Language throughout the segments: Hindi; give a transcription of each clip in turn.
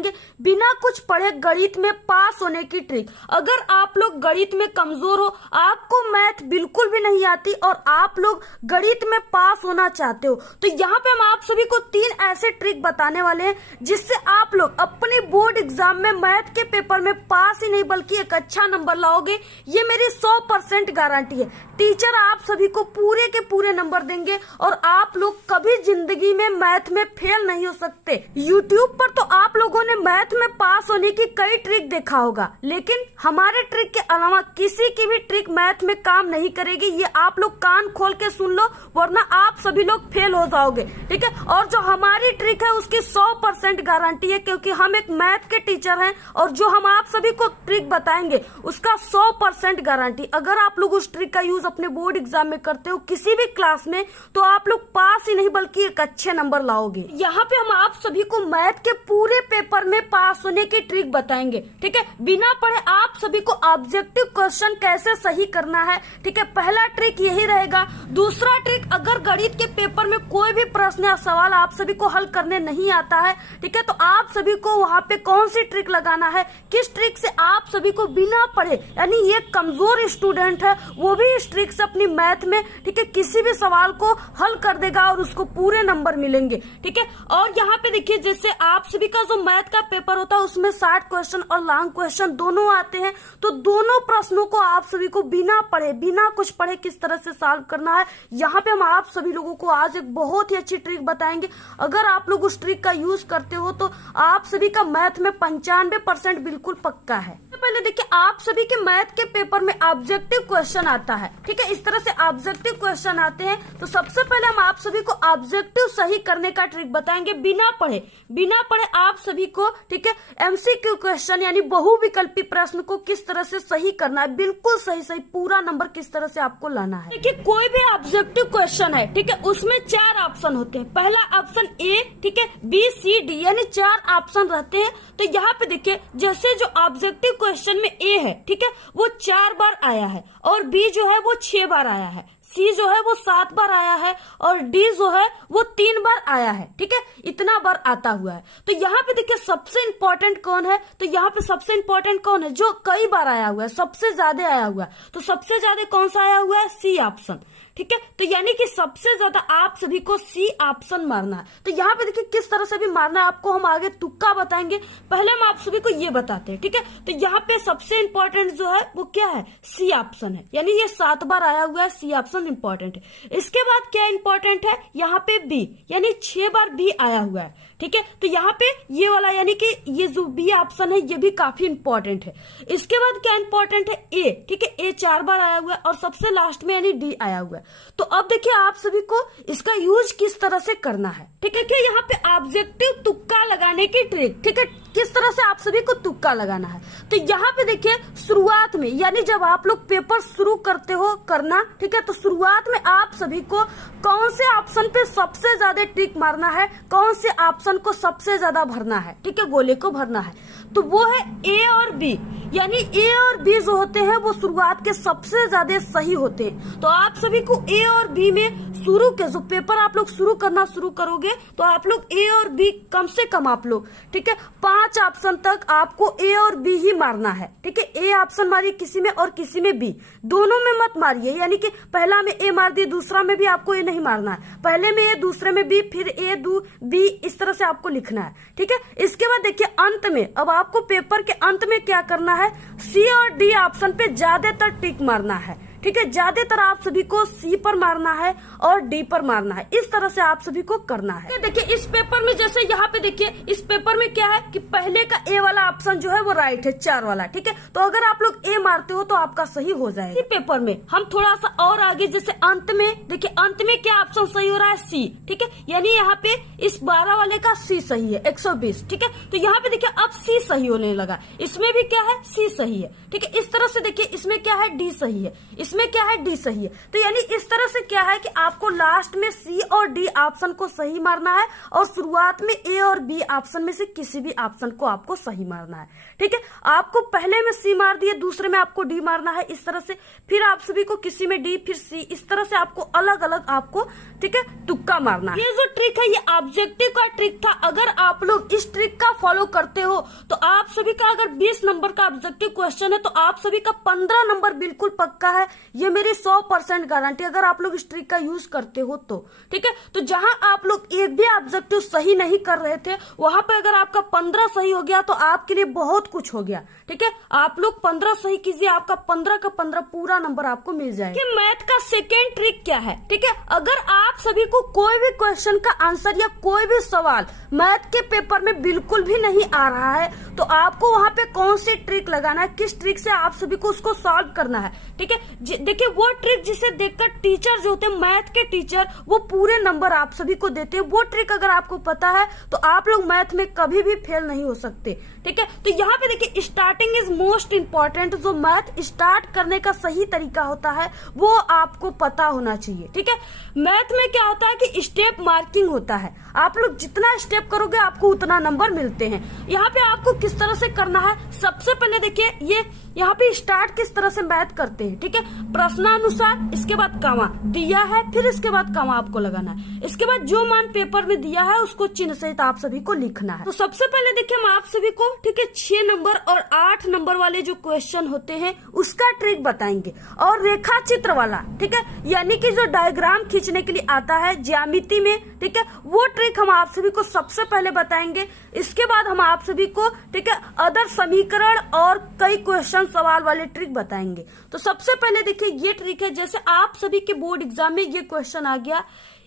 बताएंगे बिना कुछ पढ़े गणित में पास होने की ट्रिक। अगर आप लोग गणित में कमजोर हो, आपको मैथ बिल्कुल भी नहीं आती और आप लोग गणित में पास होना चाहते हो, तो यहाँ पे हम आप सभी को 3 ऐसे ट्रिक बताने वाले हैं जिससे आप लोग अपने बोर्ड एग्जाम में मैथ के पेपर में पास ही नहीं बल्कि एक अच्छा नंबर लाओगे। ये मेरी 100% गारंटी है। टीचर आप सभी को पूरे के पूरे नंबर देंगे और आप लोग कभी जिंदगी में मैथ में फेल नहीं हो सकते। यूट्यूब पर तो आप लोगों ने मैथ में पास होने की कई ट्रिक देखा होगा, लेकिन हमारे ट्रिक के अलावा किसी की भी ट्रिक मैथ में काम नहीं करेगी। ये आप लोग कान खोल के सुन लो, वरना आप सभी लोग फेल हो जाओगे, ठीक है। और जो हमारी ट्रिक है उसकी 100% गारंटी है, क्योंकि हम एक मैथ के टीचर हैं और जो हम आप सभी को ट्रिक बताएंगे उसका 100% गारंटी। अगर आप लोग उस ट्रिक का यूज अपने बोर्ड एग्जाम में करते हो किसी भी क्लास में, तो आप लोग पास ही नहीं बल्कि एक अच्छे नंबर लाओगे। यहाँ पे हम आप सभी को मैथ के पूरे पेपर में पास होने की ट्रिक बताएंगे, ठीक है। बिना पढ़े आप सभी को ऑब्जेक्टिव क्वेश्चन कैसे सही करना है, ठीक है। पहला ट्रिक यही रहेगा। दूसरा ट्रिक, अगर गणित के पेपर में कोई भी प्रश्न या सवाल आप सभी को हल करने नहीं आता है, ठीक है, तो आप सभी को वहाँ पे कौन सी ट्रिक लगाना है, किस ट्रिक से आप सभी को बिना पढ़े, यानी ये कमजोर स्टूडेंट है वो भी इस ट्रिक से अपनी मैथ में, ठीक है, किसी भी सवाल को हल कर देगा और उसको पूरे नंबर मिलेंगे, ठीक है। और यहाँ पे देखिए, जैसे आप सभी का जो मैथ का पेपर होता है उसमें शॉर्ट क्वेश्चन और लॉन्ग क्वेश्चन दोनों आते हैं, तो दोनों प्रश्नों को आप सभी को बिना पढ़े, बिना कुछ पढ़े किस तरह से सॉल्व करना है, यहाँ पे हम आप सभी लोगों को आज एक बहुत ही अच्छी ट्रिक बताएंगे। अगर आप लोग उस ट्रिक का यूज करते हो तो आप सभी का मैथ में 95% बिल्कुल पक्का है। पहले देखिए, आप सभी के मैथ के पेपर में ऑब्जेक्टिव क्वेश्चन आता है, ठीक है। इस तरह से ऑब्जेक्टिव क्वेश्चन आते हैं, तो सबसे पहले हम आप सभी को ऑब्जेक्टिव सही करने का ट्रिक बताएंगे बिना पढ़े आप सभी को, ठीक है। एमसीक्यू क्वेश्चन यानी बहुविकल्पी प्रश्न को किस तरह से सही करना है, बिल्कुल सही पूरा नंबर किस तरह से आपको लाना है। देखिए, कोई भी ऑब्जेक्टिव क्वेश्चन है, ठीक है, उसमें 4 ऑप्शन होते हैं। पहला ऑप्शन ए, ठीक है, बी, सी, डी यानी 4 ऑप्शन रहते हैं। तो यहाँ पे देखिए, जैसे जो ऑब्जेक्टिव क्वेश्चन में ए है, ठीक है, वो 4 बार आया है और बी जो है वो 6 बार आया है, सी जो है वो 7 बार आया है और डी जो है वो 3 बार आया है, ठीक है, इतना बार आता हुआ है। तो यहाँ पे देखिए सबसे इंपॉर्टेंट कौन है, तो यहाँ पे सबसे इंपॉर्टेंट कौन है, जो कई बार आया हुआ है, सबसे ज्यादा आया हुआ है। तो सबसे ज्यादा कौन सा आया हुआ है, सी ऑप्शन, ठीक है। तो यानी कि सबसे ज्यादा आप सभी को सी ऑप्शन मारना है। तो यहाँ पे देखिए किस तरह से भी मारना है आपको हम आगे तुक्का बताएंगे, पहले हम आप सभी को ये बताते हैं, ठीक है। तो यहाँ पे सबसे इंपॉर्टेंट जो है वो क्या है, सी ऑप्शन है, यानी ये 7 बार आया हुआ है, सी ऑप्शन इंपॉर्टेंट है। इसके बाद क्या इंपॉर्टेंट है, यहाँ पे बी, यानी 6 बार बी आया हुआ है, ठीक है। तो यहाँ पे ये वाला यानी कि ये जो बी ऑप्शन है ये भी काफी इंपॉर्टेंट है। इसके बाद क्या इंपॉर्टेंट है, ए, ठीक है, ए 4 बार आया हुआ है और सबसे लास्ट में यानी डी आया हुआ है। तो अब देखिए आप सभी को इसका यूज किस तरह से करना है, ठीक है। कि यहाँ पे ऑब्जेक्टिव तुक्का लगाने की ट्रिक, ठीक है, किस तरह से आप सभी को तुक्का लगाना है। तो यहाँ पे देखिए शुरुआत में, यानी जब आप लोग पेपर शुरू करते हो करना, ठीक है, तो शुरुआत में आप सभी को कौन से ऑप्शन पे सबसे ज्यादा टिक मारना है, कौन से ऑप्शन को सबसे ज्यादा भरना है, ठीक है, गोले को भरना है, तो वो है ए और बी। यानी ए और बी जो होते हैं वो शुरुआत के सबसे ज्यादा सही होते हैं। तो आप सभी को ए और बी में शुरू के जो पेपर आप लोग शुरू करना शुरू करोगे तो आप लोग ए और बी कम से कम आप लोग, ठीक है, 5 ऑप्शन तक आपको ए और बी ही मारना है, ठीक है। ए ऑप्शन मारिए किसी में और किसी में बी, दोनों में मत मारिए। यानी कि पहला में ए मार दिए, दूसरा में भी आपको ए नहीं मारना है, पहले में ए, दूसरे में बी, फिर ए, बी, इस तरह से आपको लिखना है, ठीक है। इसके बाद देखिए अंत में, अब आपको पेपर के अंत में क्या करना है, सी और डी ऑप्शन पे ज्यादातर टिक मारना है, ठीक है। ज्यादातर आप सभी को सी पर मारना है और डी पर मारना है, इस तरह से आप सभी को करना है। देखिए इस पेपर में, जैसे यहाँ पे देखिए इस पेपर में क्या है कि पहले का ए वाला ऑप्शन जो है वो राइट है, 4 वाला, ठीक है। तो अगर आप लोग ए मारते हो तो आपका सही हो जाएगा। इस पेपर में हम थोड़ा सा और आगे, जैसे अंत में देखिए, अंत में क्या ऑप्शन सही हो रहा है, सी, ठीक है। यानी यहाँ पे इस 12 वाले का सी सही है, 120, ठीक है। तो यहाँ पे देखिए अब सी सही होने लगा, इसमें भी क्या है, सी सही है, ठीक है। इस तरह से देखिए इसमें क्या है, डी सही है, इसमें क्या है, डी सही है। तो यानी इस तरह से क्या है कि आपको लास्ट में सी और डी ऑप्शन को सही मारना है और शुरुआत में ए और बी ऑप्शन में से किसी भी ऑप्शन को आपको सही मारना है। ठीक है, आपको पहले में सी मार दिए, दूसरे में आपको डी मारना है, इस तरह से। फिर आप सभी को किसी में डी, फिर सी, इस तरह से आपको अलग अलग आपको, ठीक है, तुक्का मारना है। ये जो ट्रिक है ये ऑब्जेक्टिव का ट्रिक था। अगर आप लोग इस ट्रिक का फॉलो करते हो तो आप सभी का अगर 20 नंबर का ऑब्जेक्टिव क्वेश्चन है तो आप सभी का 15 नंबर बिल्कुल पक्का है। ये मेरी 100% गारंटी, अगर आप लोग इस ट्रिक का यूज करते हो तो। ठीक है, तो जहां आप लोग एक भी ऑब्जेक्टिव सही नहीं कर रहे थे वहां पे अगर आपका 15 सही हो गया तो आपके लिए बहुत कुछ हो गया। ठीक है, आप लोग 15 सही कीजिए, आपका 15 का 15 पूरा नंबर आपको मिल जाएगा। कि मैथ का सेकेंड ट्रिक क्या है? ठीक है, अगर आप सभी को कोई भी क्वेश्चन का आंसर या कोई भी सवाल मैथ के पेपर में बिल्कुल भी नहीं आ रहा है तो आपको वहां पे कौन सी ट्रिक लगाना है, किस ट्रिक से आप सभी को उसको सॉल्व करना है। ठीक है, देखिए वो ट्रिक जिसे देखकर टीचर जो होते हैं मैथ के टीचर वो पूरे नंबर आप सभी को देते हैं, वो ट्रिक अगर आपको पता है तो आप लोग मैथ में कभी भी फेल नहीं हो सकते। ठीक है, तो यहाँ पे देखिए स्टार्टिंग इज मोस्ट इम्पोर्टेंट। जो मैथ स्टार्ट करने का सही तरीका होता है वो आपको पता होना चाहिए। ठीक है, मैथ में क्या होता है कि स्टेप मार्किंग होता है, आप लोग जितना स्टेप करोगे आपको उतना नंबर मिलते हैं। यहाँ पे आपको किस तरह से करना है, सबसे पहले देखिए ये यहाँ पे स्टार्ट किस तरह से मैथ करते हैं। ठीक है, प्रश्नानुसार, इसके बाद कॉमा दिया है, फिर इसके बाद कॉमा आपको लगाना है, इसके बाद जो मान पेपर में दिया है उसको चिन्ह सहित आप सभी को लिखना है। तो सबसे पहले देखिए हम आप सभी को, ठीक है, 6 नंबर और 8 नंबर वाले जो क्वेश्चन होते हैं उसका ट्रिक बताएंगे और रेखा चित्र वाला, ठीक है, यानी कि जो डायग्राम खींचने के लिए आता है ज्यामिति में, ठीक है, वो ट्रिक हम आप सभी को सबसे पहले बताएंगे। इसके बाद हम आप सभी को, ठीक है, अदर समीकरण और कई क्वेश्चन सवाल वाले ट्रिक बताएंगे। तो सबसे पहले देखिए ये ट्रिक है, जैसे आप सभी के बोर्ड एग्जाम में ये क्वेश्चन आ गया,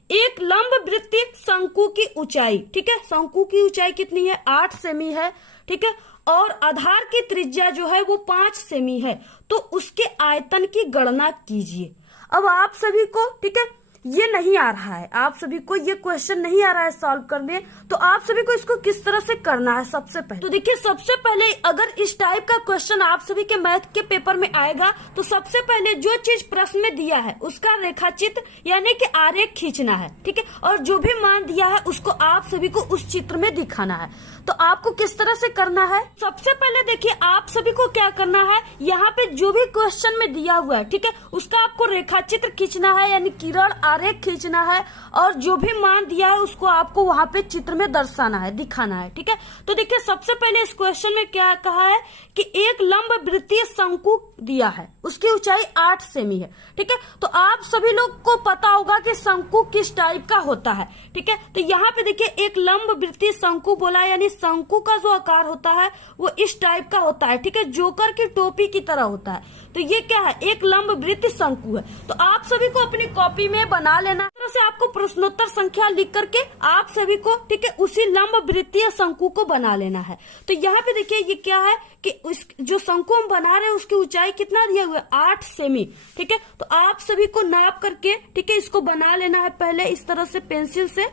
एक लंब वृत्तीय शंकु की ऊंचाई, ठीक है, शंकु की ऊंचाई कितनी है, 8 सेमी है। ठीक है, और आधार की त्रिज्या जो है वो 5 सेमी है, तो उसके आयतन की गणना कीजिए। अब आप सभी को, ठीक है, ये नहीं आ रहा है, आप सभी को ये क्वेश्चन नहीं आ रहा है सॉल्व करने, तो आप सभी को इसको किस तरह से करना है सबसे पहले। तो देखिए सबसे पहले अगर इस टाइप का क्वेश्चन आप सभी के मैथ के पेपर में आएगा तो सबसे पहले जो चीज प्रश्न में दिया है उसका रेखाचित्र यानी कि आरेख खींचना है। ठीक है, और जो भी मान दिया है उसको आप सभी को उस चित्र में दिखाना है। तो आपको किस तरह से करना है, सबसे पहले देखिए आप सभी को क्या करना है, यहाँ पे जो भी क्वेश्चन में दिया हुआ है, ठीक है, उसका आपको रेखाचित्र खींचना है यानी किरण आरेख खींचना है और जो भी मान दिया है उसको आपको वहां पे चित्र में दर्शाना है, दिखाना है। ठीक है, तो देखिए सबसे पहले इस क्वेश्चन में क्या कहा है कि एक लंब वृत्तीय शंकु दिया है, उसकी ऊंचाई 8 सेमी है। ठीक है, तो आप सभी लोग को पता होगा कि शंकु किस टाइप का होता है। ठीक है, तो यहाँ पे देखिए एक लंब वृत्तीय शंकु बोला यानी शंकु का जो आकार होता है वो इस टाइप का होता है। ठीक है, जोकर की टोपी की तरह होता है। तो ये क्या है, एक लंब वृत्तीय शंकु है। तो आप सभी को अपनी कॉपी में बना लेना, तो से आपको प्रश्नोत्तर संख्या लिख करके आप सभी को, ठीक है, उसी लंब वृत्तीय शंकु को बना लेना है। तो यहाँ पे देखिए ये क्या है कि उस जो शंकु हम बना रहे हैं उसकी ऊंचाई कितना दिया हुआ है, 8 सेमी। ठीक है, तो आप सभी को नाप करके, ठीक है, इसको बना लेना है पहले इस तरह से पेंसिल से।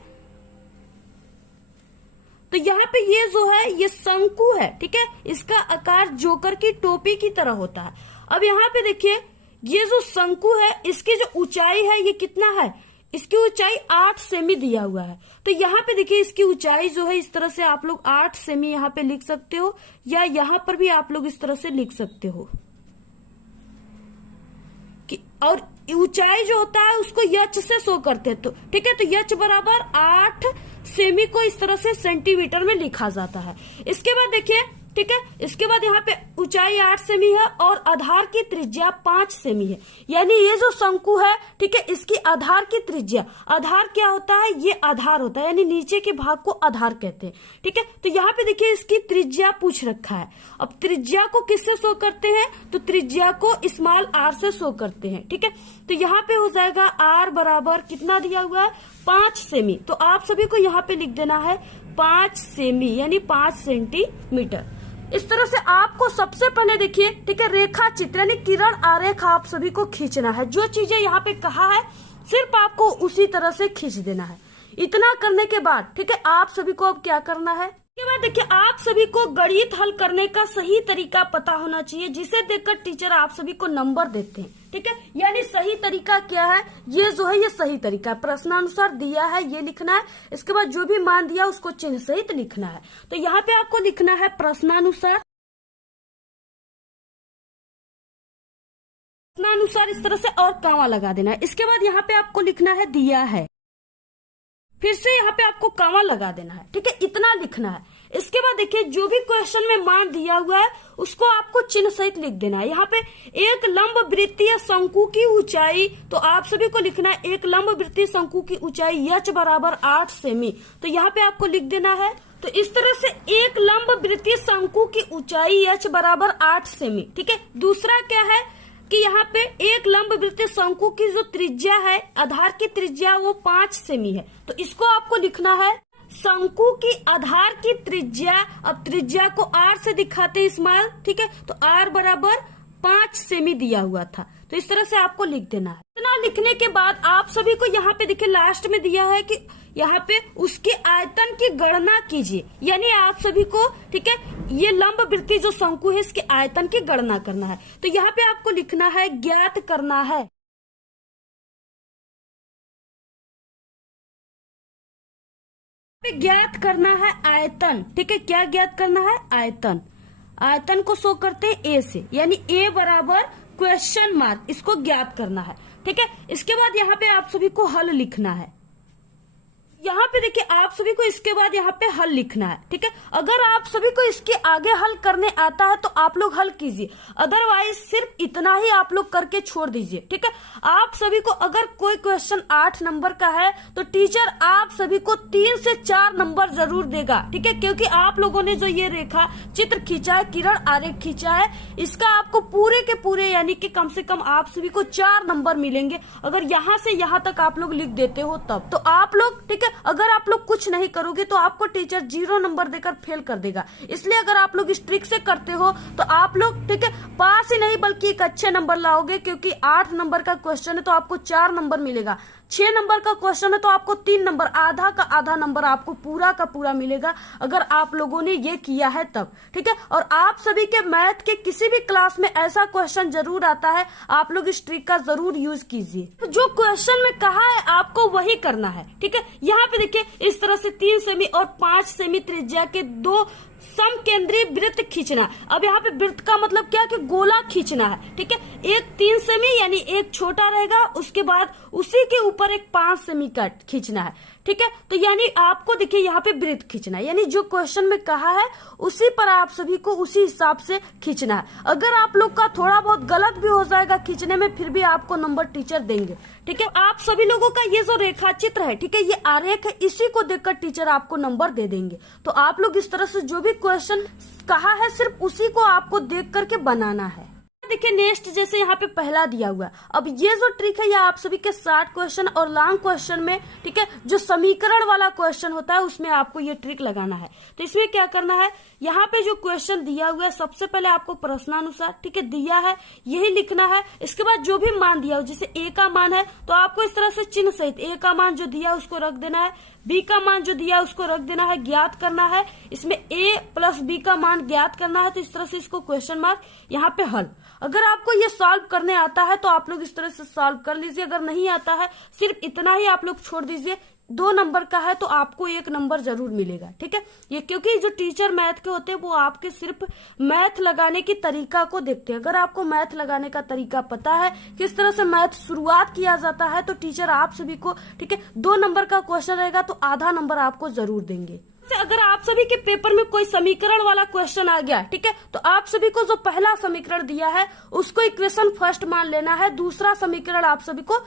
तो यहाँ पे ये जो है ये शंकु है। ठीक है, इसका आकार जोकर की टोपी की तरह होता है। अब यहाँ पे देखिए ये जो शंकु है इसकी जो ऊंचाई है ये कितना है, इसकी ऊंचाई 8 सेमी दिया हुआ है। तो यहाँ पे देखिए इसकी ऊंचाई जो है इस तरह से आप लोग 8 सेमी यहाँ पे लिख सकते हो या यहाँ पर भी आप लोग इस तरह से लिख सकते हो कि, और ऊंचाई जो होता है उसको यच से शो करते हैं। तो ठीक है, तो यच बराबर 8 सेमी को इस तरह से सेंटीमीटर में लिखा जाता है। इसके बाद देखिए, ठीक है, इसके बाद यहाँ पे ऊंचाई 8 सेमी है और आधार की त्रिज्या 5 सेमी है, यानी ये जो शंकु है, ठीक है, इसकी आधार की त्रिज्या, आधार क्या होता है, ये आधार होता है यानी नीचे के भाग को आधार कहते हैं। ठीक है, तो यहाँ पे देखिए इसकी त्रिज्या पूछ रखा है। अब त्रिज्या को किससे शो करते हैं, तो त्रिज्या को स्मॉल आर से शो करते हैं। ठीक है, तो यहाँ पे हो जाएगा आर बराबर कितना दिया हुआ है, 5 सेमी। तो आप सभी को यहाँ पे लिख देना है 5 सेमी यानी 5 सेंटीमीटर। इस तरह से आपको सबसे पहले देखिए, ठीक है, रेखा चित्र यानी किरण आरेख आप सभी को खींचना है। जो चीजें यहाँ पे कहा है सिर्फ आपको उसी तरह से खींच देना है। इतना करने के बाद, ठीक है, आप सभी को अब क्या करना है, के बाद देखिए आप सभी को गणित हल करने का सही तरीका पता होना चाहिए, जिसे देखकर टीचर आप सभी को नंबर देते हैं। ठीक है, यानी सही तरीका क्या है, ये जो है ये सही तरीका है। प्रश्नानुसार दिया है ये लिखना है, इसके बाद जो भी मान दिया उसको चिन्ह सहित लिखना है। तो यहाँ पे आपको लिखना है प्रश्नानुसार, इस तरह से और कॉमा लगा देना है। इसके बाद यहाँ पे आपको लिखना है दिया है, फिर से यहाँ पे आपको कॉमा लगा देना है। ठीक है, इतना लिखना है। इसके बाद देखिए जो भी क्वेश्चन में मान दिया हुआ है उसको आपको चिन्ह सहित लिख देना है। यहाँ पे एक लंब वृत्तीय शंकु की ऊंचाई, तो आप सभी को लिखना है एक लंब वृत्तीय शंकु की ऊंचाई h बराबर 8 सेमी। तो यहाँ पे आपको लिख देना है। तो इस तरह से एक लंब वृत्तीय शंकु की ऊंचाई h बराबर 8 सेमी। ठीक है, दूसरा क्या है कि यहाँ पे एक लंब वृत्तीय शंकु की जो त्रिज्या है, आधार की त्रिज्या वो 5 सेमी है। तो इसको आपको लिखना है शंकु की आधार की त्रिज्या, अब त्रिज्या को r से दिखाते स्मॉल। ठीक है, तो r बराबर 5 सेमी दिया हुआ था। तो इस तरह से आपको लिख देना है। इतना लिखने के बाद आप सभी को यहाँ पे देखिए लास्ट में दिया है कि यहाँ पे उसके आयतन की गणना कीजिए, यानी आप सभी को ठीक है ये लंब वृत्तीय जो शंकु है इसके आयतन की गणना करना है। तो यहाँ पे आपको लिखना है ज्ञात करना है। ज्ञात करना है आयतन। ठीक है, क्या ज्ञात करना है, आयतन। आयतन को शो करते हैं ए से, यानी ए बराबर क्वेश्चन मार्क, इसको ज्ञात करना है। ठीक है, इसके बाद यहाँ पे आप सभी को हल लिखना है। यहाँ पे देखिए आप सभी को इसके बाद यहाँ पे हल लिखना है। ठीक है, अगर आप सभी को इसके आगे हल करने आता है तो आप लोग हल कीजिए, अदरवाइज सिर्फ इतना ही आप लोग करके छोड़ दीजिए। ठीक है, आप सभी को अगर कोई क्वेश्चन 8 नंबर का है तो टीचर आप सभी को 3 से 4 नंबर जरूर देगा। ठीक है, क्योंकि आप लोगों ने जो ये रेखा चित्र खींचा है, किरण आरेख खींचा है, इसका आपको पूरे के पूरे यानी कि कम से कम आप सभी को 4 नंबर मिलेंगे। अगर यहाँ से यहाँ तक आप लोग लिख देते हो तब तो आप लोग ठीक है, अगर आप लोग कुछ नहीं करोगे तो आपको टीचर 0 नंबर देकर फेल कर देगा। इसलिए अगर आप लोग इस ट्रिक से करते हो तो आप लोग ठीक है पास ही नहीं बल्कि एक अच्छे नंबर लाओगे, क्योंकि 8 नंबर का क्वेश्चन है तो आपको 4 नंबर मिलेगा। 6 नंबर का क्वेश्चन है तो आपको 3 नंबर, आधा का आधा नंबर आपको पूरा का पूरा मिलेगा, अगर आप लोगों ने ये किया है तब। ठीक है, और आप सभी के मैथ के किसी भी क्लास में ऐसा क्वेश्चन जरूर आता है, आप लोग इस ट्रिक का जरूर यूज कीजिए। तो जो क्वेश्चन में कहा है आपको वही करना है। ठीक है, यहाँ पे देखिए इस तरह से 3 सेमी और 5 सेमी त्रिज्या के 2 समकेंद्रीय वृत्त खींचना। अब यहाँ पे वृत्त का मतलब क्या कि गोला खींचना है। ठीक है, एक 3 सेमी यानी एक छोटा रहेगा, उसके बाद उसी के ऊपर एक 5 सेमी का खींचना है। ठीक है, तो यानी आपको देखिए यहाँ पे वृत्त खींचना है, यानी जो क्वेश्चन में कहा है उसी पर आप सभी को उसी हिसाब से खींचना है। अगर आप लोग का थोड़ा बहुत गलत भी हो जाएगा खींचने में, फिर भी आपको नंबर टीचर देंगे। ठीक है, आप सभी लोगों का ये जो रेखा चित्र है, ठीक है, ये आरेख है, इसी को देखकर टीचर आपको नंबर दे देंगे। तो आप लोग इस तरह से जो भी क्वेश्चन कहा है सिर्फ उसी को आपको देख करके बनाना है। देखिए नेक्स्ट जैसे यहाँ पे पहला दिया हुआ है। अब ये जो ट्रिक है ये आप सभी के शॉर्ट क्वेश्चन और लॉन्ग क्वेश्चन में ठीक है जो समीकरण वाला क्वेश्चन होता है उसमें आपको ये ट्रिक लगाना है। तो इसमें क्या करना है, यहाँ पे जो क्वेश्चन दिया हुआ है सबसे पहले आपको प्रश्नानुसार ठीक है दिया है यही लिखना है। इसके बाद जो भी मान दिया हो, जैसे ए का मान है तो आपको इस तरह से चिन्ह सहित ए का मान जो दिया उसको रख देना है, बी का मान जो दिया उसको रख देना है, ज्ञात करना है। इसमें ए प्लस बी का मान ज्ञात करना है, तो इस तरह से इसको क्वेश्चन मार्क यहाँ पे हल। अगर आपको ये सॉल्व करने आता है तो आप लोग इस तरह से सॉल्व कर लीजिए, अगर नहीं आता है सिर्फ इतना ही आप लोग छोड़ दीजिए। 2 नंबर का है तो आपको 1 नंबर जरूर मिलेगा। ठीक है, ये क्योंकि जो टीचर मैथ के होते हैं वो आपके सिर्फ मैथ लगाने की तरीका को देखते हैं। अगर आपको मैथ लगाने का तरीका पता है, किस तरह से मैथ शुरुआत किया जाता है, तो टीचर आप सभी को ठीक है 2 नंबर का क्वेश्चन रहेगा तो आधा नंबर आपको जरूर देंगे। अगर आप सभी के पेपर में कोई समीकरण वाला क्वेश्चन आ गया ठीक है, तो आप सभी को जो पहला समीकरण दिया है उसको इक्वेशन फर्स्ट मान लेना है, दूसरा समीकरण आप सभी को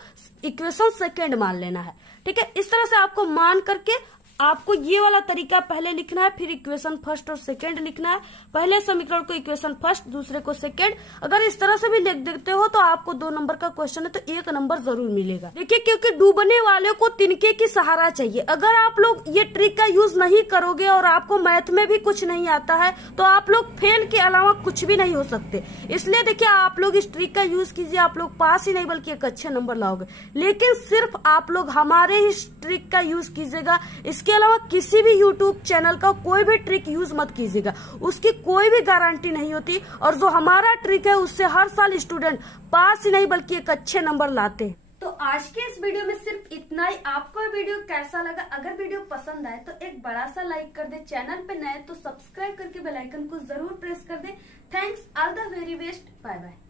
इक्वेशन सेकेंड मान लेना है। ठीक है, इस तरह से आपको मान करके आपको ये वाला तरीका पहले लिखना है, फिर इक्वेशन फर्स्ट और सेकंड लिखना है। पहले समीकरण को इक्वेशन फर्स्ट, दूसरे को सेकंड। अगर इस तरह से भी लिख देते हो तो आपको 2 नंबर का क्वेश्चन है तो 1 नंबर जरूर मिलेगा। देखिए क्योंकि डूबने वाले को तिनके की सहारा चाहिए। अगर आप लोग ये ट्रिक का यूज नहीं करोगे और आपको मैथ में भी कुछ नहीं आता है तो आप लोग फेल के अलावा कुछ भी नहीं हो सकते। इसलिए देखिए आप लोग इस ट्रिक का यूज कीजिए, आप लोग पास ही नहीं बल्कि एक अच्छे नंबर लाओगे। लेकिन सिर्फ आप लोग हमारे इस ट्रिक का यूज कीजिएगा, इसके अलावा किसी भी यूट्यूब चैनल का कोई भी ट्रिक यूज मत कीजिएगा, उसकी कोई भी गारंटी नहीं होती। और जो हमारा ट्रिक है उससे हर साल स्टूडेंट पास ही नहीं बल्कि एक अच्छे नंबर लाते हैं। तो आज के इस वीडियो में सिर्फ इतना ही। आपको ये वीडियो कैसा लगा? अगर वीडियो पसंद आए तो एक बड़ा सा लाइक कर दे, चैनल पे नए तो सब्सक्राइब करके बेल आइकन को जरूर प्रेस कर दे। Thanks, all the very best, bye bye.